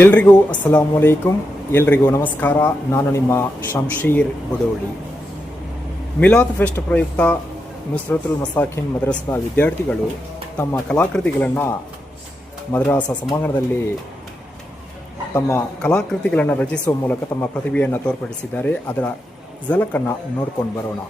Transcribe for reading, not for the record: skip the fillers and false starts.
ಎಲ್ರಿಗೂ ಅಸ್ಸಲಾಮು ಅಲೈಕುಂ, ಎಲ್ರಿಗೂ ನಮಸ್ಕಾರ. ನಾನು ನಿಮ್ಮ ಶಂಶೀರ್ ಬುಡೋಳಿ. ಮಿಲಾದ್ ಫೆಸ್ಟ್ ಪ್ರಯುಕ್ತ ನುಸ್ರತುಲ್ ಮಸಾಕಿನ್ ಮದ್ರಸದ ವಿದ್ಯಾರ್ಥಿಗಳು ತಮ್ಮ ಕಲಾಕೃತಿಗಳನ್ನು ಮದ್ರಸಾ ಸಭಾಂಗಣದಲ್ಲಿ ರಚಿಸುವ ಮೂಲಕ ತಮ್ಮ ಪ್ರತಿಭೆಯನ್ನು ತೋರ್ಪಡಿಸಿದ್ದಾರೆ. ಅದರ ಝಲಕನ್ನು ನೋಡ್ಕೊಂಡು ಬರೋಣ.